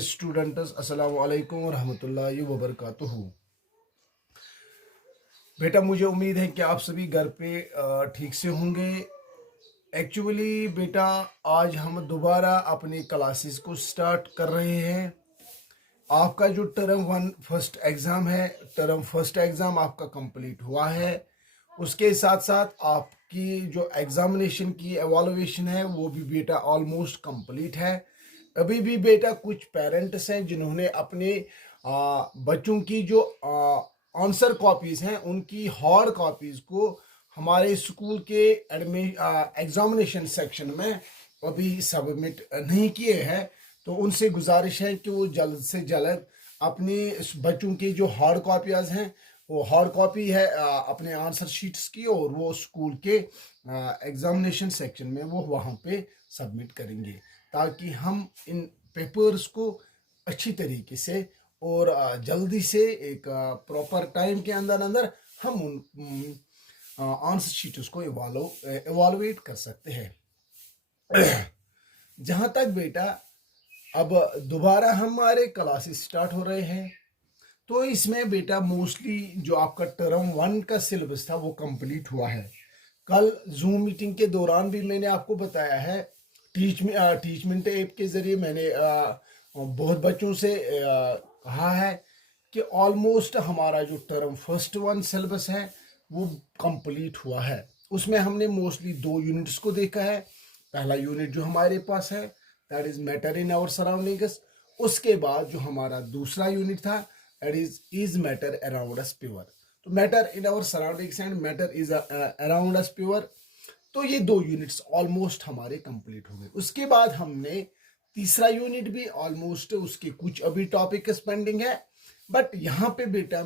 Students अस्सलाम वालेकुम व रहमतुल्लाहि व बरकातुहू। बेटा मुझे उम्मीद है कि आप सभी घर पे ठीक से होंगे। एक्चुअली बेटा आज हम दोबारा अपनी क्लासेस को स्टार्ट कर रहे हैं। आपका जो टर्म 1 फर्स्ट एग्ज़ाम है, टर्म फर्स्ट एग्ज़ाम आपका कंप्लीट हुआ है। उसके साथ साथ आपकी जो एग्ज़ामिनेशन की एवॉल्यूएशन है वो भी बेटा ऑलमोस्ट कंप्लीट है। अभी भी बेटा कुछ पेरेंट्स हैं जिन्होंने अपने बच्चों की जो आंसर कॉपीज़ हैं उनकी हार्ड कॉपीज़ को हमारे स्कूल के एग्जामिनेशन सेक्शन में अभी सबमिट नहीं किए हैं। तो उनसे गुजारिश है कि वो जल्द से जल्द अपने बच्चों की जो हार्ड कॉपीज़ हैं वो हार्ड कॉपी है अपने आंसर शीट्स की, और वो स्कूल के एग्जामिनेशन सेक्शन में वो वहाँ पे सबमिट करेंगे ताकि हम इन पेपर्स को अच्छी तरीके से और जल्दी से एक प्रॉपर टाइम के अंदर अंदर हम उन आंसर शीट्स को इवालुएट कर सकते हैं। जहाँ तक बेटा अब दोबारा हमारे क्लासेस स्टार्ट हो रहे हैं, तो इसमें बेटा मोस्टली जो आपका टर्म 1 का सिलेबस था वो कंप्लीट हुआ है। कल जूम मीटिंग के दौरान भी मैंने आपको बताया है, टीचमेंट ऐप के ज़रिए मैंने बहुत बच्चों से कहा है कि ऑलमोस्ट हमारा जो टर्म फर्स्ट 1 सिलेबस है वो कंप्लीट हुआ है। उसमें हमने मोस्टली 2 यूनिट्स को देखा है। पहला यूनिट जो हमारे पास है that is matter in our surroundings. उसके बाद जो हमारा दूसरा यूनिट था that is matter around us pure. तो matter in our surroundings and matter is around us pure, तो ये 2 यूनिट्स ऑलमोस्ट हमारे कंप्लीट हो गए। उसके बाद हमने तीसरा यूनिट भी ऑलमोस्ट, उसके कुछ अभी टॉपिक पेंडिंग है। बट यहाँ पे बेटा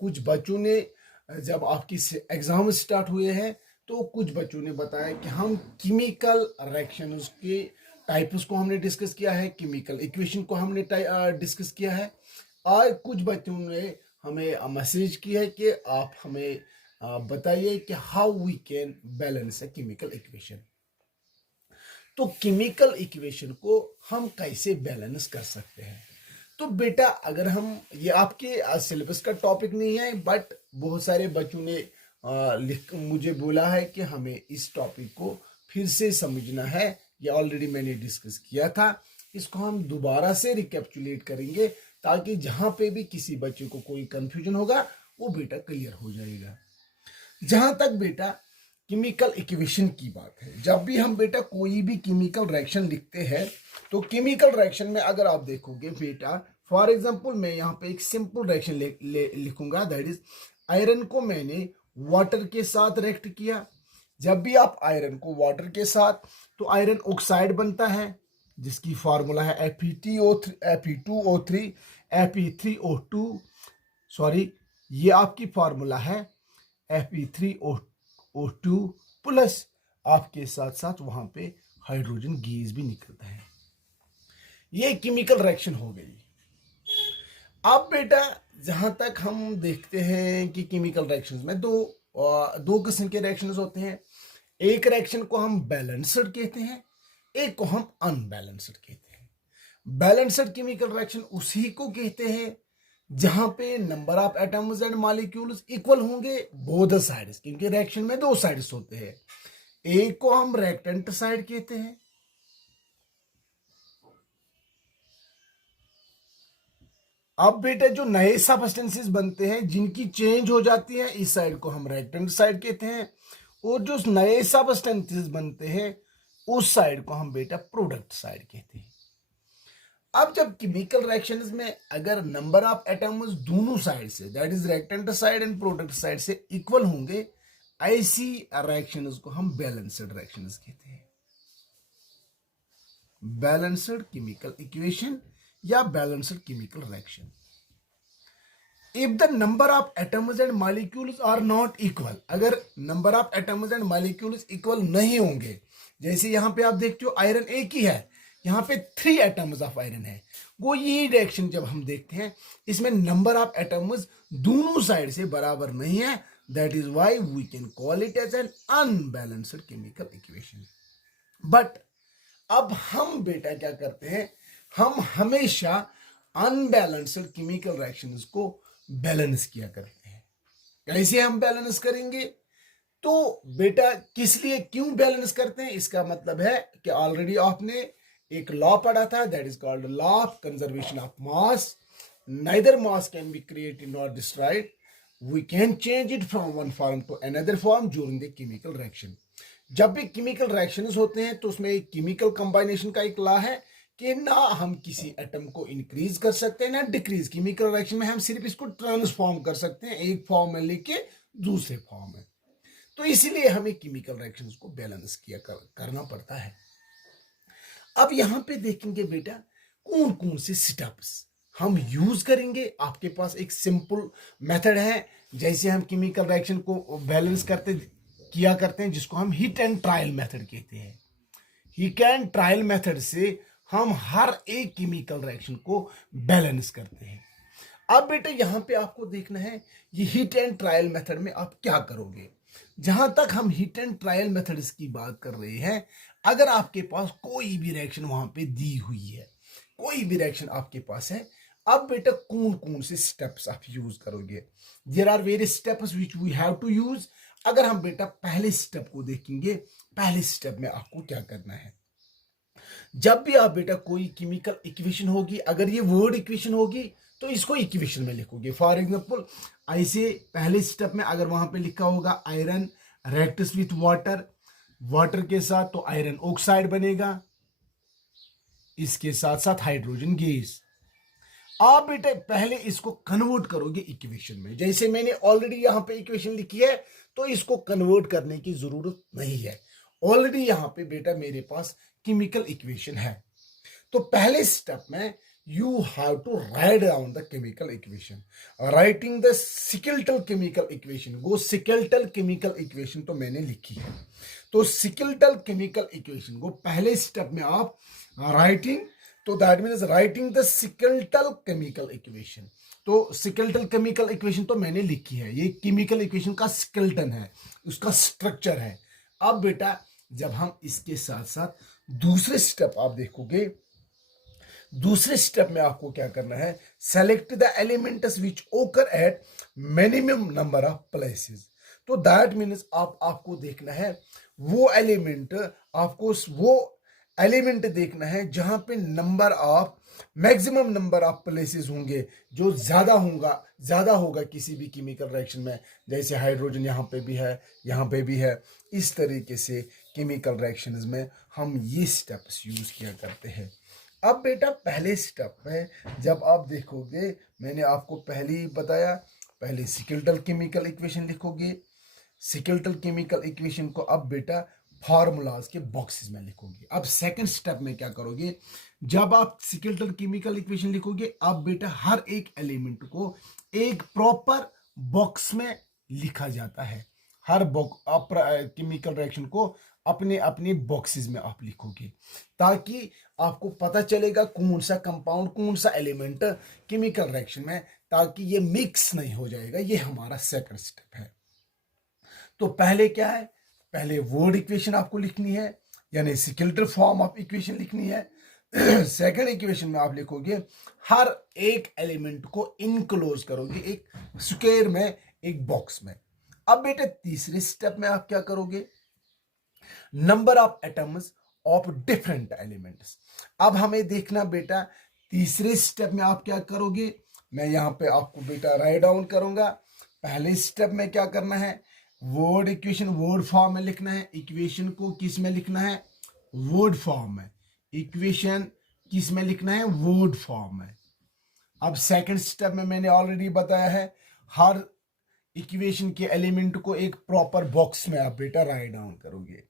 कुछ बच्चों ने, जब आपकी एग्जाम स्टार्ट हुए हैं तो कुछ बच्चों ने बताया कि हम केमिकल रिएक्शंस के टाइप्स को हमने डिस्कस किया है, केमिकल इक्वेशन को हमने डिस्कस किया है। और कुछ बच्चों ने हमें मैसेज किया है कि आप हमें बताइए कि how we can balance a chemical equation. तो केमिकल इक्वेशन को हम कैसे बैलेंस कर सकते हैं? तो बेटा अगर हम, ये आपके सिलेबस का टॉपिक नहीं है, बट बहुत सारे बच्चों ने मुझे बोला है कि हमें इस टॉपिक को फिर से समझना है। ये ऑलरेडी मैंने डिस्कस किया था, इसको हम दोबारा से रिकैप्चुलेट करेंगे ताकि जहाँ पे भी किसी बच्चे को कोई कंफ्यूजन होगा वो बेटा क्लियर हो जाएगा। जहाँ तक बेटा केमिकल इक्वेशन की बात है, जब भी हम बेटा कोई भी केमिकल रिएक्शन लिखते हैं तो केमिकल रिएक्शन में अगर आप देखोगे बेटा, फॉर एग्जांपल मैं यहाँ पे एक सिंपल रिएक्शन लिखूंगा, दैट इज आयरन को मैंने वाटर के साथ रिएक्ट किया। जब भी आप आयरन को वाटर के साथ, तो आयरन ऑक्साइड बनता है जिसकी फार्मूला है Fe2O3 Fe3O2, सॉरी ये आपकी फार्मूला है Fe3O2 प्लस आपके साथ साथ वहां पे हाइड्रोजन गैस भी निकलता है। ये केमिकल रिएक्शन हो गई। अब बेटा जहां तक हम देखते हैं कि केमिकल रिएक्शंस में दो किस्म के रिएक्शंस होते हैं। एक रिएक्शन को हम बैलेंस्ड कहते हैं, एक को हम अनबैलेंस्ड कहते हैं। बैलेंस्ड केमिकल रिएक्शन उसी को कहते हैं जहां पे number of atoms and molecules equal होंगे बोथ साइड्स, क्योंकि रिएक्शन में 2 साइड्स होते हैं। एक को हम रिएक्टेंट साइड कहते हैं, अब बेटा जो नए सबस्टेंसेस बनते हैं जिनकी चेंज हो जाती है, इस साइड को हम रिएक्टेंट साइड कहते हैं, और जो नए सबस्टेंसेस बनते हैं उस साइड को हम बेटा प्रोडक्ट साइड कहते हैं। अब जब केमिकल रिएक्शंस में अगर नंबर ऑफ एटम्स दोनों साइड से, that is reactant side and product side से इक्वल होंगे, ऐसी रिएक्शंस को हम बैलेंस्ड रिएक्शंस कहते हैं। बैलेंस्ड केमिकल इक्वेशन या balanced chemical reaction. If the number of atoms and molecules are not equal, अगर number of atoms and molecules equal नहीं होंगे, जैसे यहां पे आप देखते हो आयरन एक ही है, यहाँ पे 3 एटम्स ऑफ आयरन है, वो यही रिएक्शन जब हम देखते हैं इसमें नंबर ऑफ एटम्स दोनों साइड से बराबर नहीं है, that is why we can call it as an unbalanced chemical equation. But अब हम बेटा क्या करते हैं, हम हमेशा अनबैलेंस्ड केमिकल रिएक्शंस को बैलेंस किया करते हैं। कैसे हम बैलेंस करेंगे? तो बेटा किस लिए क्यों बैलेंस करते हैं, इसका मतलब है कि ऑलरेडी आपने एक लॉ पढ़ा था, that is called law of conservation of mass. Neither mass can be created nor destroyed, we can change it from one form to another form during the chemical reaction. जब भी chemical reactions होते हैं तो उसमें एक chemical कंबाइनेशन का एक law है कि ना हम किसी एटम को इंक्रीज कर सकते हैं ना डिक्रीज। केमिकल रिएक्शन में हम सिर्फ इसको ट्रांसफॉर्म कर सकते हैं, एक फॉर्म में लेके दूसरे फॉर्म में। तो इसीलिए हमें केमिकल रिएक्शंस को बैलेंस करना पड़ता है। अब यहां पे देखेंगे बेटा कौन कौन से स्टेप्स हम यूज करेंगे। आपके पास एक सिंपल मेथड है, जैसे हम केमिकल रिएक्शन को बैलेंस किया करते हैं, जिसको हम हीट एंड ट्रायल मेथड कहते हैं। हीट एंड ट्रायल मेथड से हम हर एक केमिकल रिएक्शन को बैलेंस करते हैं। अब बेटा यहां पे आपको देखना है ये हीट एंड ट्रायल मेथड में आप क्या करोगे। जहां तक हम हीट एंड ट्रायल मेथड्स की बात कर रहे हैं, अगर आपके पास कोई भी रिएक्शन वहां पे दी हुई है, कोई भी रिएक्शन आपके पास है, अब बेटा कौन कौन से स्टेप्स आप यूज करोगे। There are various steps which we have to use. अगर हम बेटा पहले स्टेप को देखेंगे, पहले स्टेप में आपको क्या करना है, जब भी आप बेटा कोई केमिकल इक्वेशन होगी, अगर ये वर्ड इक्वेशन होगी तो इसको इक्वेशन में लिखोगे। फॉर एग्जांपल ऐसे पहले स्टेप में अगर वहां पे लिखा होगा iron reacts with water, water के साथ तो आयरन ऑक्साइड बनेगा, इसके साथ साथ हाइड्रोजन गैस। आप बेटा पहले इसको कन्वर्ट करोगे इक्वेशन में। जैसे मैंने ऑलरेडी यहां पे इक्वेशन लिखी है तो इसको कन्वर्ट करने की जरूरत नहीं है, ऑलरेडी यहां पे बेटा मेरे पास केमिकल इक्वेशन है। तो पहले स्टेप में you have to write down the chemical equation. Writing the Skeletal chemical equation, वो Skeletal chemical equation तो मैंने लिखी है। तो Skeletal chemical equation को पहले स्टेप में आप writing, तो that means writing the Skeletal chemical equation। तो Skeletal chemical equation तो मैंने लिखी है, ये chemical equation का skeleton है, उसका स्ट्रक्चर है। अब बेटा जब हम इसके साथ साथ दूसरे स्टेप आप देखोगे, दूसरे स्टेप में आपको क्या करना है, सेलेक्ट द एलिमेंट्स विच ओकर at minimum number of places. तो दैट मीन्स आपको देखना है वो एलिमेंट, आपको वो एलिमेंट देखना है जहां पे number of maximum number of places होंगे, जो ज्यादा होगा किसी भी केमिकल रिएक्शन में। जैसे हाइड्रोजन यहाँ पे भी है, यहाँ पे भी है, इस तरीके से केमिकल रिएक्शंस में हम ये स्टेप्स यूज किया करते हैं। अब बेटा पहले स्टेप में जब आप देखोगे, मैंने आपको पहले ही बताया, पहले स्केलेटल केमिकल इक्वेशन लिखोगे। स्केलेटल केमिकल इक्वेशन को अब बेटा फार्मूलाज के बॉक्सेस में लिखोगे। अब सेकंड स्टेप में क्या करोगे, जब आप स्केलेटल केमिकल इक्वेशन लिखोगे, अब बेटा हर एक एलिमेंट को एक प्रॉपर बॉक्स में लिखा जाता है। हर केमिकल रिएक्शन को अपने अपने बॉक्सेस में आप लिखोगे, ताकि आपको पता चलेगा कौन सा कंपाउंड, कौन सा एलिमेंट केमिकल रिएक्शन में, ताकि ये मिक्स नहीं हो जाएगा। ये हमारा सेकंड स्टेप है। तो पहले क्या है, पहले वर्ड इक्वेशन आपको लिखनी है, यानी स्केलेटल फॉर्म ऑफ इक्वेशन लिखनी है। सेकंड इक्वेशन में आप लिखोगे हर एक एलिमेंट को इनक्लोज करोगे एक स्क्वायर में, एक बॉक्स में। अब बेटा तीसरे स्टेप में आप क्या करोगे, number of atoms of different elements. अब हमें देखना बेटा तीसरे स्टेप में आप क्या करोगे, मैं यहां पे आपको बेटा राइट डाउन करूंगा। पहले स्टेप में क्या करना है, वर्ड इक्वेशन वर्ड फॉर्म में लिखना है। इक्वेशन को किस में लिखना है, वर्ड फॉर्म में। इक्वेशन किस में लिखना है, वर्ड फॉर्म में। अब सेकंड स्टेप में मैंने ऑलरेडी बताया है, हर इक्वेशन के एलिमेंट को एक प्रॉपर बॉक्स में आप बेटा राइट डाउन करोगे।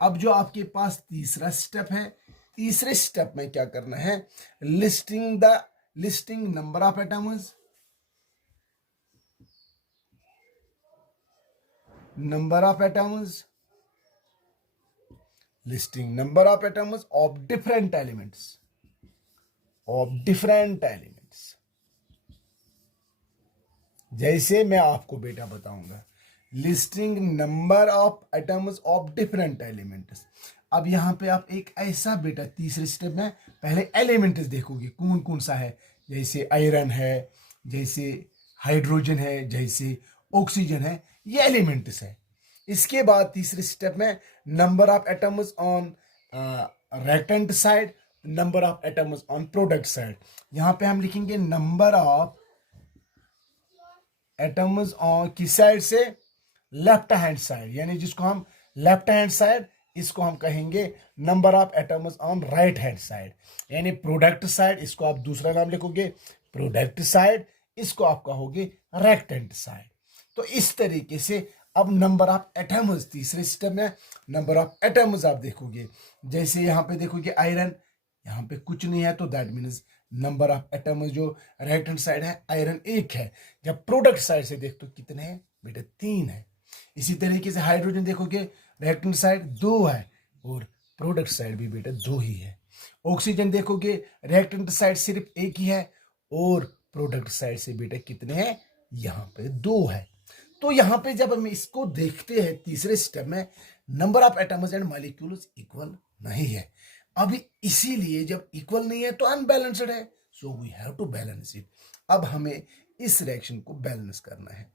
अब जो आपके पास तीसरा स्टेप है, तीसरे स्टेप में क्या करना है, listing number of atoms, listing number of atoms of different elements, जैसे मैं आपको बेटा बताऊंगा, listing number of atoms of different elements. अब यहाँ पे आप एक ऐसा बेटा तीसरे स्टेप में पहले एलिमेंट्स देखोगे कौन कौन सा है, जैसे आयरन है, जैसे हाइड्रोजन है, जैसे ऑक्सीजन है, ये एलिमेंट्स है। इसके बाद तीसरे स्टेप में number of atoms on reactant side, number of atoms on product side. यहाँ पे हम लिखेंगे नंबर ऑफ एटम्स ऑन किस साइड से, लेफ्ट हैंड साइड, यानी जिसको हम लेफ्ट हैंड साइड, इसको हम कहेंगे number of atoms on right hand side, यानी प्रोडक्ट साइड, इसको आप दूसरा नाम लिखोगे प्रोडक्ट साइड, इसको आप कहोगे रेक्टेंट साइड। तो इस तरीके से अब नंबर ऑफ एटम्स तीसरे स्टेप में नंबर ऑफ एटम्स आप देखोगे, जैसे यहाँ पे देखोगे आयरन, यहाँ पे कुछ नहीं है तो that means number of atoms जो राइट हैंड साइड है आयरन 1 है। जब प्रोडक्ट साइड से देखते हो कितने हैं बेटा 3 है। इसी तरीके से हाइड्रोजन देखोगे राइट हैंड साइड 2 है और प्रोडक्ट साइड भी बेटा 2 ही है। ऑक्सीजन देखोगे राइट हैंड साइड सिर्फ 1 ही है और प्रोडक्ट साइड से बेटा कितने हैं, यहाँ पे 2 है। तो यहाँ पे जब हम इसको देखते हैं तीसरे स्टेप में number of atoms and molecules equal नहीं है। अभी इसीलिए जब इक्वल नहीं है तो अनबैलेंस्ड है, so we have to balance it. अब हमें इस रिएक्शन को बैलेंस करना है।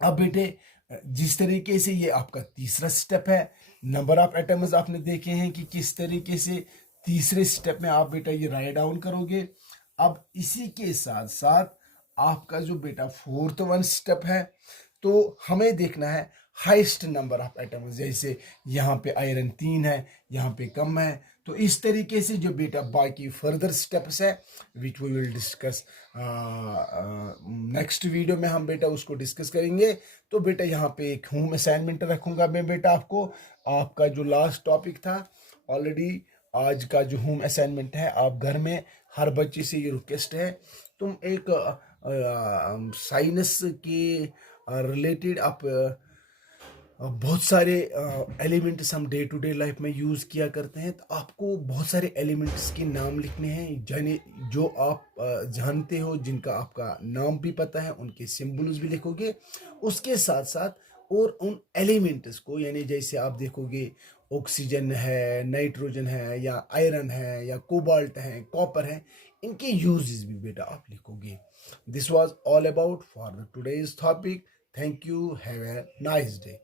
अब बेटे जिस तरीके से ये आपका तीसरा स्टेप है, नंबर ऑफ एटम्स आपने देखे हैं कि किस तरीके से तीसरे स्टेप में आप बेटा ये राइट डाउन करोगे। अब इसी के साथ साथ आपका जो बेटा फोर्थ वन स्टेप है, तो हमें देखना है हाईएस्ट नंबर ऑफ एटम्स, जैसे यहाँ पे आयरन 3 है, यहाँ पे कम है। तो इस तरीके से जो बेटा बाकी फर्दर स्टेप्स है which we will discuss next video में, हम बेटा उसको डिस्कस करेंगे। तो बेटा यहाँ पे एक होम असाइनमेंट रखूंगा मैं बेटा आपको, आपका जो लास्ट टॉपिक था ऑलरेडी, आज का जो होम असाइनमेंट है आप घर में हर बच्चे से ये रिक्वेस्ट है, तुम एक साइंस के रिलेटेड आप बहुत सारे एलिमेंट्स हम डे टू डे लाइफ में यूज़ किया करते हैं, तो आपको बहुत सारे एलिमेंट्स के नाम लिखने हैं, जाने जो आप जानते हो, जिनका आपका नाम भी पता है, उनके सिंबल्स भी लिखोगे। उसके साथ साथ और उन एलिमेंट्स को, यानी जैसे आप देखोगे ऑक्सीजन है, नाइट्रोजन है, या आयरन है, या कोबाल्ट है, कॉपर है, इनके यूजेस भी बेटा आप लिखोगे। This was all about for the today's topic. Thank you, have a nice day.